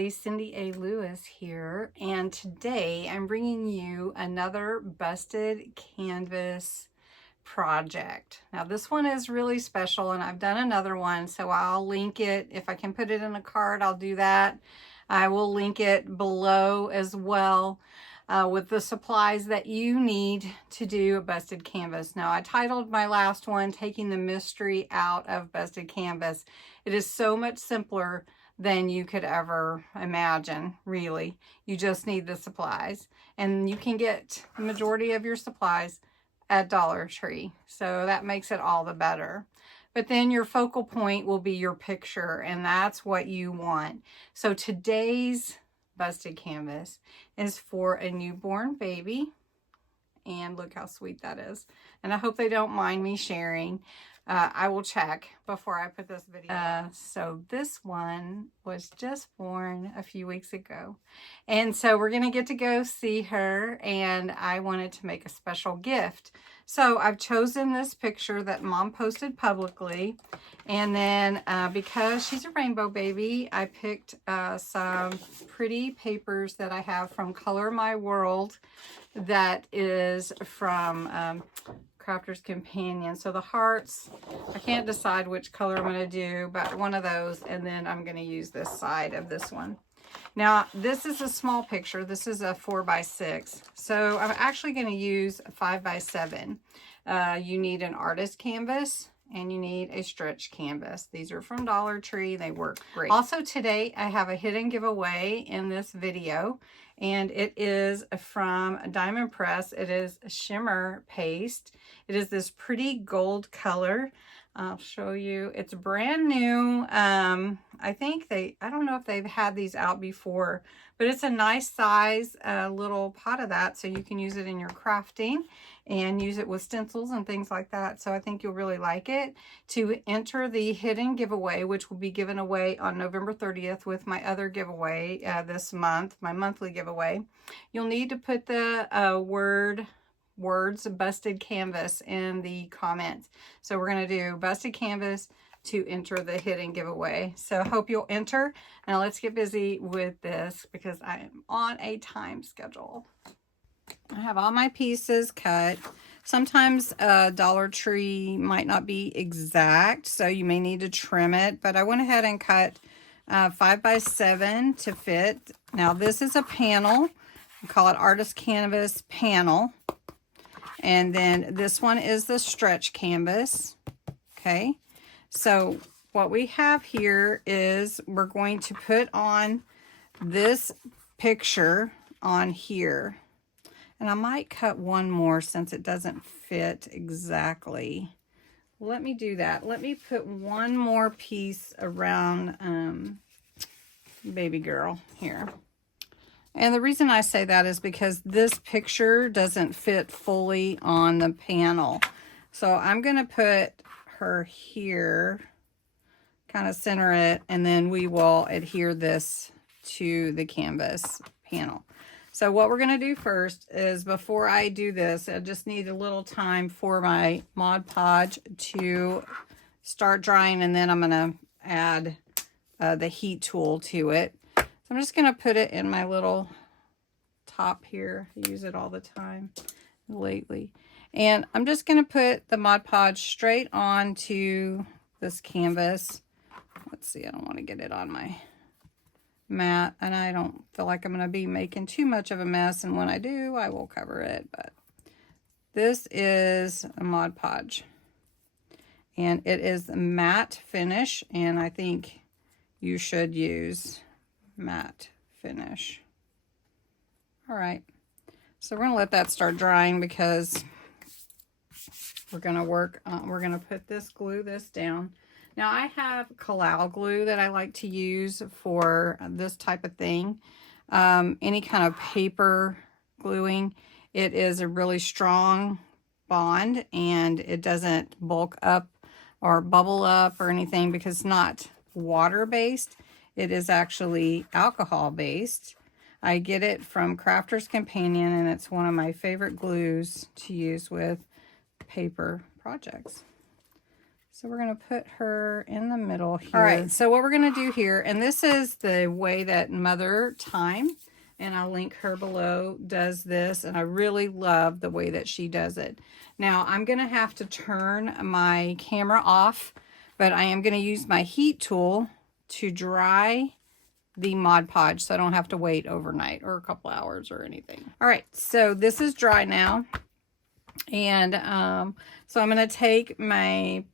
everybody, Cindy A. Lewis here, and today I'm bringing you another busted canvas project. Now this one is really special, and I've done another one, so I'll link it. If I can put it in a card, I'll do that. I will link it below as well with the supplies that you need to do a busted canvas. Now I titled my last one, Taking the Mystery Out of Busted Canvas. It is so much simpler than you could ever imagine, really. You just need the supplies, and you can get the majority of your supplies at Dollar Tree, so that makes it all the better. But then your focal point will be your picture, and that's what you want. So today's busted canvas is for a newborn baby, and look how sweet that is. And I hope they don't mind me sharing. I will check before I put this video. So this one was just born a few weeks ago. And so we're going to get to go see her, and I wanted to make a special gift. So I've chosen this picture that Mom posted publicly. And then because she's a rainbow baby, I picked some pretty papers that I have from Color My World that is from Crafter's Companion. So the hearts, I can't decide which color I'm going to do, but one of those, and then I'm going to use this side of this one. Now this is a small picture. This is a 4x6, so I'm actually going to use a 5x7. You need an artist canvas and you need a stretch canvas. These are from Dollar Tree. They work great. Also today I have a hidden giveaway in this video, and it is from Diamond Press. It is a shimmer paste. It is this pretty gold color. I'll show you. It's brand new. I think I don't know if they've had these out before, but it's a nice size little pot of that, so you can use it in your crafting and use it with stencils and things like that. So I think you'll really like it. To enter the hidden giveaway, which will be given away on November 30th with my other giveaway this month, my monthly giveaway, you'll need to put the words busted canvas in the comments. So we're going to do busted canvas to enter the hidden giveaway. So I hope you'll enter. Now let's get busy with this because I am on a time schedule. I have all my pieces cut. Sometimes Dollar Tree might not be exact, so you may need to trim it, but I went ahead and cut 5x7 to fit. Now this is a panel. We call it Artist Canvas Panel. And then this one is the stretch canvas. Okay, so what we have here is we're going to put on this picture on here. And I might cut one more since it doesn't fit exactly. Let me do that. Let me put one more piece around baby girl here. And the reason I say that is because this picture doesn't fit fully on the panel. So I'm going to put her here, kind of center it, and then we will adhere this to the canvas panel. So what we're going to do first is, before I do this, I just need a little time for my Mod Podge to start drying, and then I'm going to add the heat tool to it. So I'm just going to put it in my little top here. I use it all the time lately. And I'm just going to put the Mod Podge straight onto this canvas. Let's see, I don't want to get it on my mat, and I don't feel like I'm going to be making too much of a mess, and when I do, I will cover it. But this is a Mod Podge, and it is a matte finish, and I think you should use matte finish. All right, so we're going to let that start drying because we're going to work on, we're going to glue this down. Now I have collal glue that I like to use for this type of thing. Any kind of paper gluing. It is a really strong bond, and it doesn't bulk up or bubble up or anything because it's not water-based. It is actually alcohol-based. I get it from Crafter's Companion, and it's one of my favorite glues to use with paper projects. So we're going to put her in the middle here. All right, so what we're going to do here, and this is the way that Mother Time, and I'll link her below, does this, and I really love the way that she does it. Now, I'm going to have to turn my camera off, but I am going to use my heat tool to dry the Mod Podge so I don't have to wait overnight or a couple hours or anything. All right, so this is dry now. And so I'm going to take my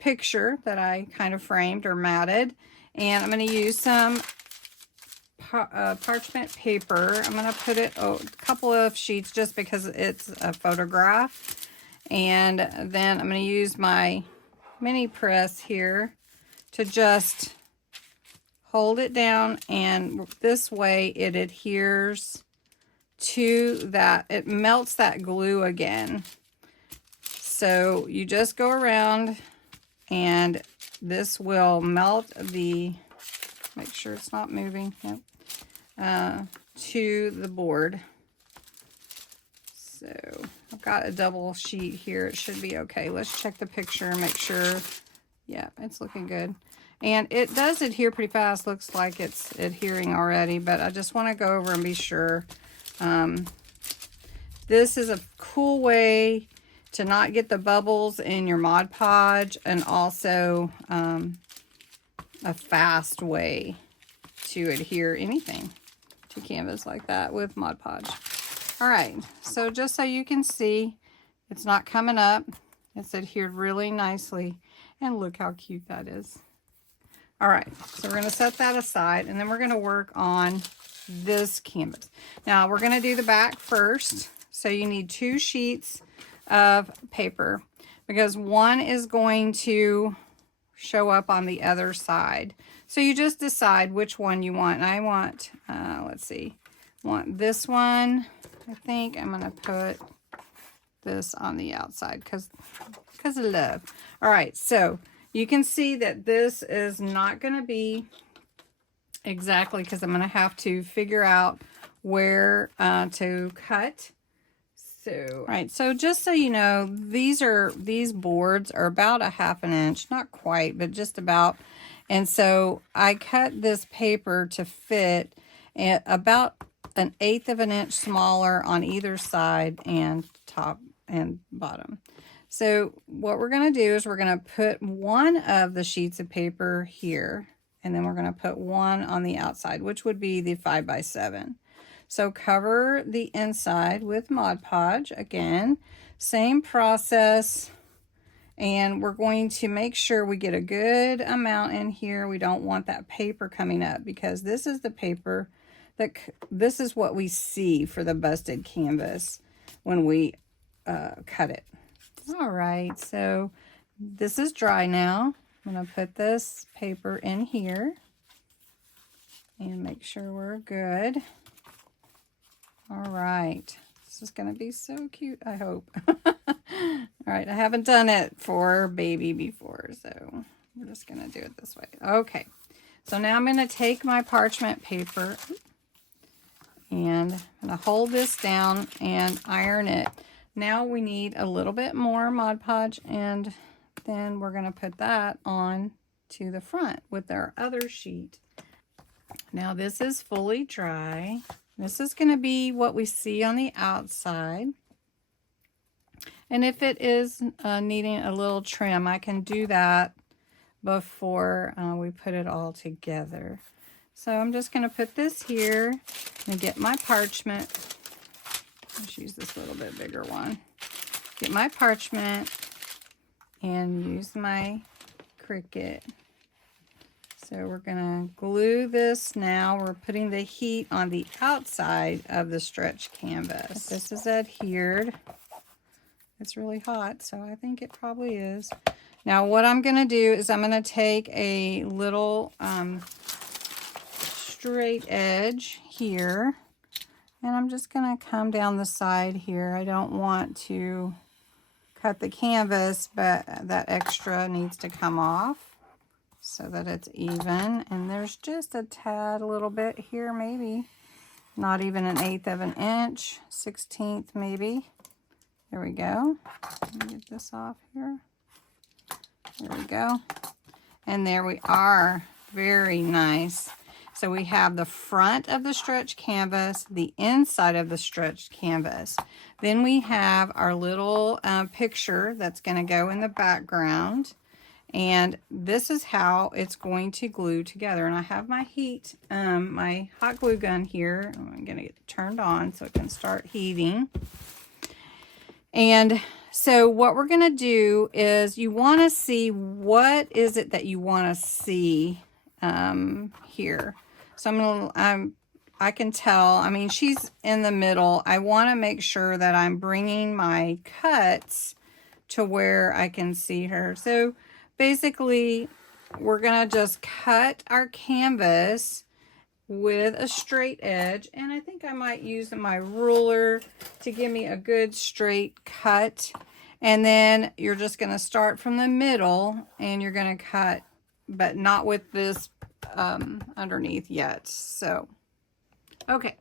picture that I kind of framed or matted, and I'm going to use some parchment paper. I'm going to put it a couple of sheets just because it's a photograph. And then I'm going to use my mini press here to just hold it down, and this way it adheres to that. It melts that glue again. So you just go around and this will melt the, make sure it's not moving, yep, to the board. So I've got a double sheet here. It should be okay. Let's check the picture and make sure. Yeah, it's looking good. And it does adhere pretty fast. Looks like it's adhering already, but I just want to go over and be sure. This is a cool way to not get the bubbles in your Mod Podge, and also a fast way to adhere anything to canvas like that with Mod Podge. All right, so just so you can see, it's not coming up. It's adhered really nicely, and look how cute that is. All right, so we're going to set that aside, and then we're going to work on this canvas. Now, we're going to do the back first. So you need 2 sheets of paper because one is going to show up on the other side. So you just decide which one you want. And I want, let's see, want this one. I think I'm going to put this on the outside because of love. All right, so you can see that this is not going to be exactly, because I'm going to have to figure out where to cut. So, right, so just so you know, these boards are about a 1/2 inch, not quite, but just about. And so I cut this paper to fit at about 1/8 of an inch smaller on either side and top and bottom. So what we're going to do is we're going to put one of the sheets of paper here, and then we're going to put one on the outside, which would be the 5x7. So cover the inside with Mod Podge. Again, same process. And we're going to make sure we get a good amount in here. We don't want that paper coming up, because this is the paper that, this is what we see for the busted canvas when we cut it. All right, so this is dry now. I'm going to put this paper in here and make sure we're good. All right, this is going to be so cute, I hope. All right, I haven't done it for baby before, so we're just going to do it this way. Okay, so now I'm going to take my parchment paper and I'm going to hold this down and iron it. Now we need a little bit more Mod Podge, and then we're going to put that on to the front with our other sheet. Now this is fully dry. This is going to be what we see on the outside. And if it is needing a little trim, I can do that before we put it all together. So I'm just going to put this here and get my parchment. Let's use this little bit bigger one. Get my parchment and use my Cricut. So we're going to glue this now. We're putting the heat on the outside of the stretch canvas. This is adhered. It's really hot, so I think it probably is. Now what I'm going to do is I'm going to take a little straight edge here, and I'm just going to come down the side here. I don't want to cut the canvas, but that extra needs to come off so that it's even. And there's just a tad, a little bit here, maybe not even 1/8 of an inch, 1/16 maybe. There we go. Let me get this off here. There we go. And there we are. Very nice. So we have the front of the stretch canvas, the inside of the stretched canvas. Then we have our little picture that's going to go in the background. And this is how it's going to glue together. And I have my my hot glue gun here. I'm going to get it turned on so it can start heating. And so what we're going to do is you want to see what is it that you want to see here. So I can tell, I mean, she's in the middle. I want to make sure that I'm bringing my cuts to where I can see her. So basically, we're going to just cut our canvas with a straight edge. And I think I might use my ruler to give me a good straight cut. And then you're just going to start from the middle and you're going to cut, but not with this underneath yet. So, okay.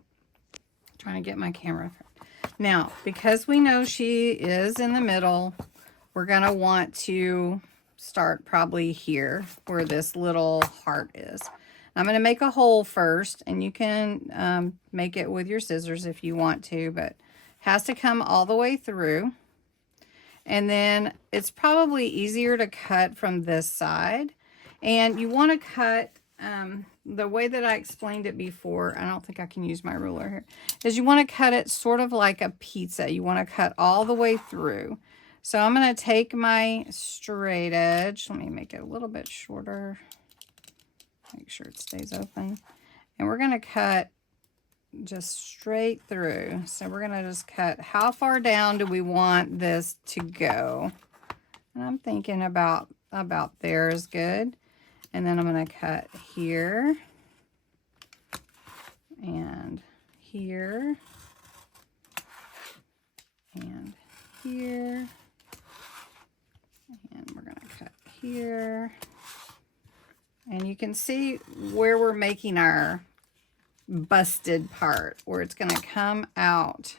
Trying to get my camera. Now, because we know she is in the middle, we're going to want to start probably here where this little heart is. I'm going to make a hole first, and you can make it with your scissors if you want to, but it has to come all the way through. And then it's probably easier to cut from this side. And you want to cut the way that I explained it before. I don't think I can use my ruler here. Is you want to cut it sort of like a pizza. You want to cut all the way through. So I'm going to take my straight edge. Let me make it a little bit shorter. Make sure it stays open. And we're going to cut just straight through. So we're going to just cut how far down do we want this to go. And I'm thinking about there is good. And then I'm going to cut here and here and here. And we're going to cut here. And you can see where we're making our busted part, where it's going to come out.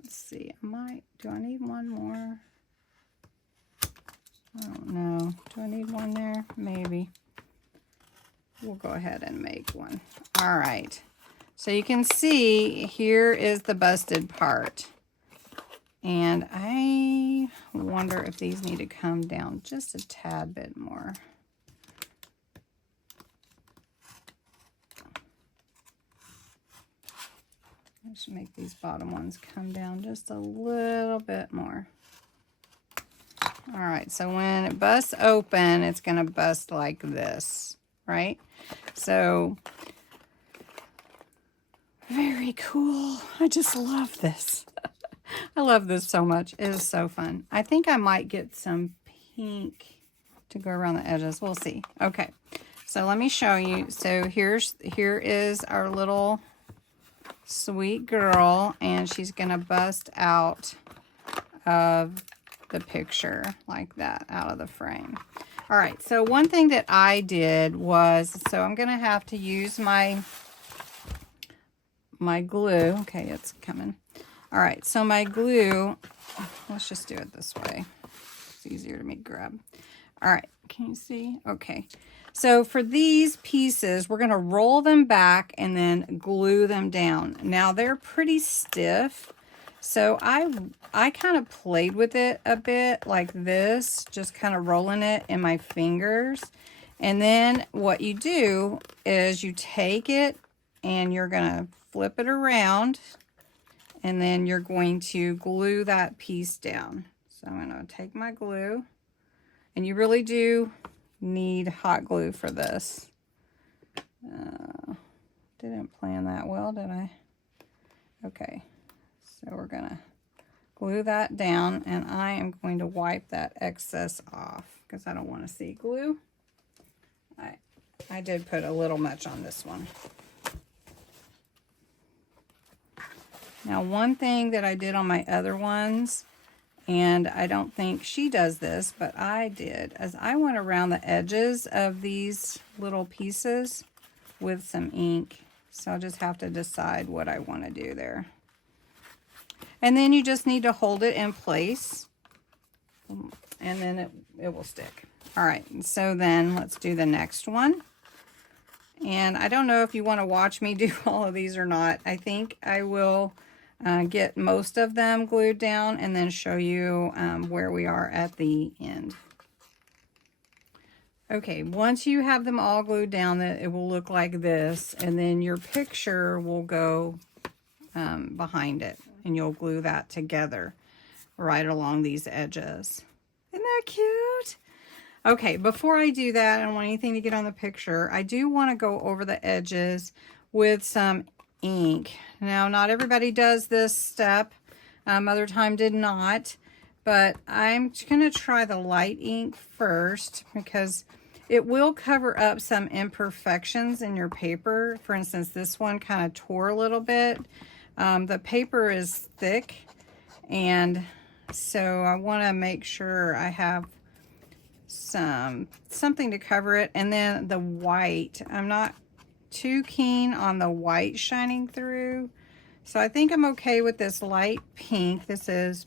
Let's see, do I need one more? I don't know. Do I need one there? Maybe. We'll go ahead and make one. All right. So you can see here is the busted part. And I wonder if these need to come down just a tad bit more. Let's make these bottom ones come down just a little bit more. All right, so when it busts open, it's going to bust like this, right? So, very cool. I just love this. I love this so much. It is so fun. I think I might get some pink to go around the edges. We'll see. Okay, so let me show you. So here is our little sweet girl, and she's going to bust out of the picture like that, out of the frame. All right, so one thing that I did was, so I'm going to have to use my glue. Okay, it's coming. All right, so my glue, let's just do it this way. It's easier to me grab. All right, can you see? Okay. So for these pieces, we're going to roll them back and then glue them down. Now they're pretty stiff. So I kind of played with it a bit like this, just kind of rolling it in my fingers. And then what you do is you take it and you're going to flip it around, and then you're going to glue that piece down. So I'm going to take my glue, and you really do need hot glue for this. Didn't plan that well, did I? Okay, so we're gonna glue that down, and I am going to wipe that excess off because I don't want to see glue. I did put a little much on this one. Now, one thing that I did on my other ones, and I don't think she does this, but I did, as I went around the edges of these little pieces with some ink. So I'll just have to decide what I want to do there. And then you just need to hold it in place, and then it will stick. All right, so then let's do the next one. And I don't know if you want to watch me do all of these or not. I think I will get most of them glued down and then show you where we are at the end. Okay, once you have them all glued down, it will look like this, and then your picture will go behind it, and you'll glue that together right along these edges. Isn't that cute? Okay, before I do that, I don't want anything to get on the picture. I do want to go over the edges with some ink. Now, not everybody does this step. Mother Time did not, but I'm going to try the light ink first because it will cover up some imperfections in your paper. For instance, this one kind of tore a little bit. The paper is thick, and so I want to make sure I have something to cover it. And then the white, I'm not too keen on the white shining through, so I think I'm okay with this light pink. This is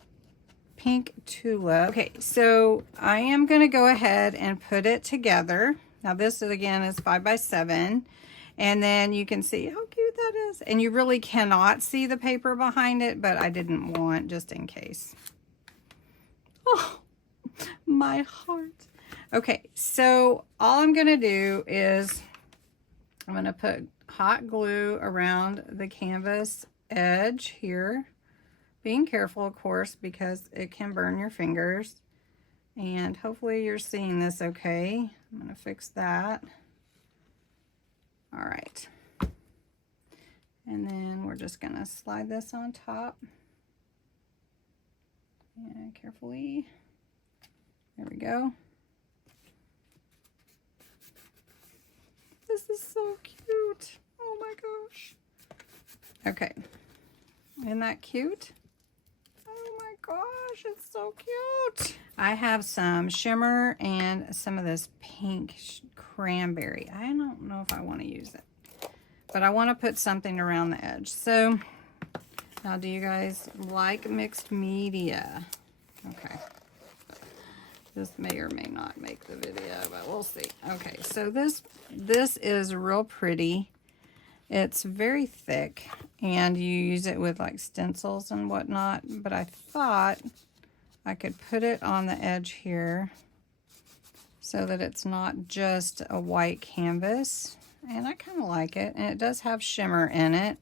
Pink Tulip. Okay, so I am going to go ahead and put it together. Now this is, again, is 5 by 7, and then you can see how cute that is, and you really cannot see the paper behind it, but I didn't want, just in case. Oh, my heart. Okay, so all I'm going to do is I'm going to put hot glue around the canvas edge here. Being careful, of course, because it can burn your fingers. And hopefully you're seeing this okay. I'm going to fix that. All right. And then we're just going to slide this on top. And carefully. There we go. This is so cute. Oh my gosh. Okay. Isn't that cute? Oh my gosh, it's so cute. I have some shimmer and some of this pink cranberry. I don't know if I want to use it, but I want to put something around the edge. So now, do you guys like mixed media? Okay. This may or may not make the video, but we'll see. Okay, so this is real pretty. It's very thick, and you use it with like stencils and whatnot, but I thought I could put it on the edge here so that it's not just a white canvas, and I kind of like it, and it does have shimmer in it,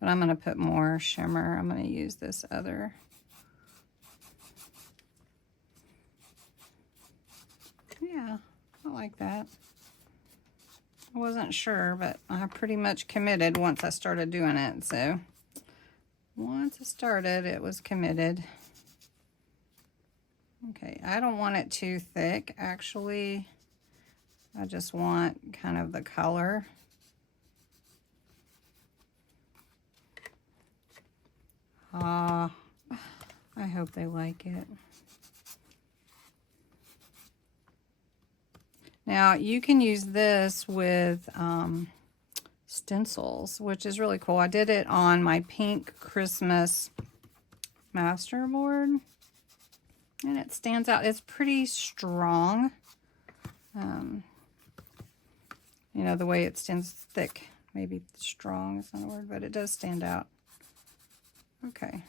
but I'm going to put more shimmer. I'm going to use this other. Yeah, I like that. I wasn't sure, but I pretty much committed once I started doing it. So once I started, it was committed. Okay, I don't want it too thick, actually. I just want kind of the color. I hope they like it. Now, you can use this with stencils, which is really cool. I did it on my pink Christmas masterboard, and it stands out. It's pretty strong. You know, the way it stands thick. Maybe strong is not a word, but it does stand out. Okay.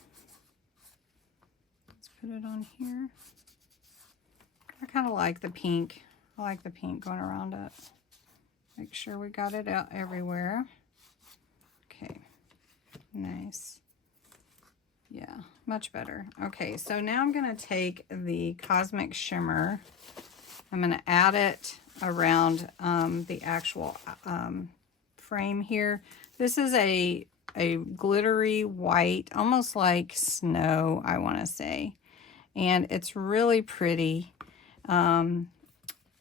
Let's put it on here. I kind of like the pink. I like the pink going around it. Make sure we got it out everywhere. Okay, nice. Yeah, much better. Okay, so now I'm going to take the Cosmic Shimmer. I'm going to add it around the actual frame here. This is a glittery white, almost like snow, I want to say. And it's really pretty.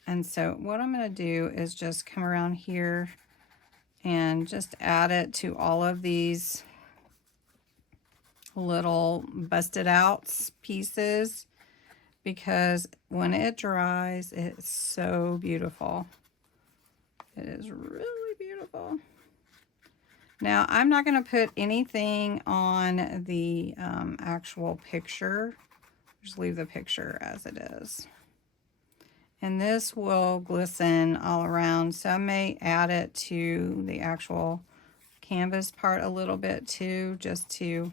And so what I'm going to do is just come around here and just add it to all of these little busted out pieces, because when it dries, it's so beautiful. It is really beautiful. Now, I'm not going to put anything on the actual picture. Just leave the picture as it is. And this will glisten all around. So I may add it to the actual canvas part a little bit too, just to,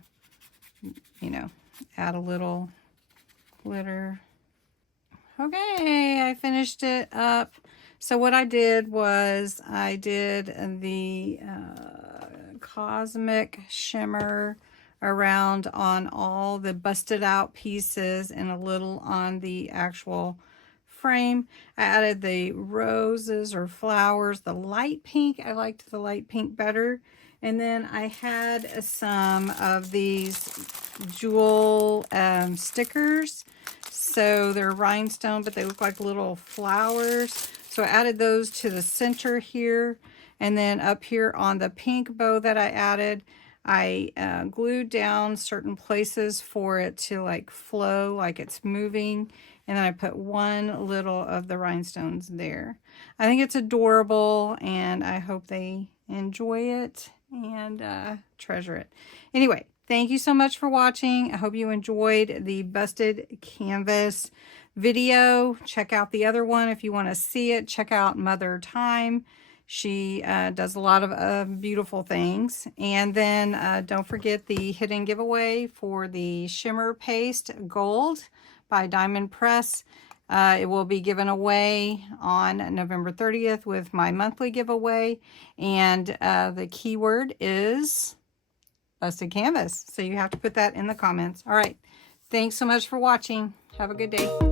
you know, add a little glitter. Okay, I finished it up. So what I did was I did the cosmic shimmer around on all the busted out pieces and a little on the actual frame. I added the roses or flowers, the light pink. I liked the light pink better. And then I had some of these jewel stickers. So they're rhinestone, but they look like little flowers. So I added those to the center here. And then up here on the pink bow that I added, I glued down certain places for it to like flow, like it's moving. And then I put one little of the rhinestones there. I think it's adorable, and I hope they enjoy it and treasure it. Anyway, thank you so much for watching. I hope you enjoyed the busted canvas video. Check out the other one if you want to see it. Check out Mother Time. She does a lot of beautiful things. And then don't forget the hidden giveaway for the Shimmer Paste Gold by Diamond Press. It will be given away on November 30th with my monthly giveaway. And the keyword is busted canvas. So you have to put that in the comments. All right. Thanks so much for watching. Have a good day.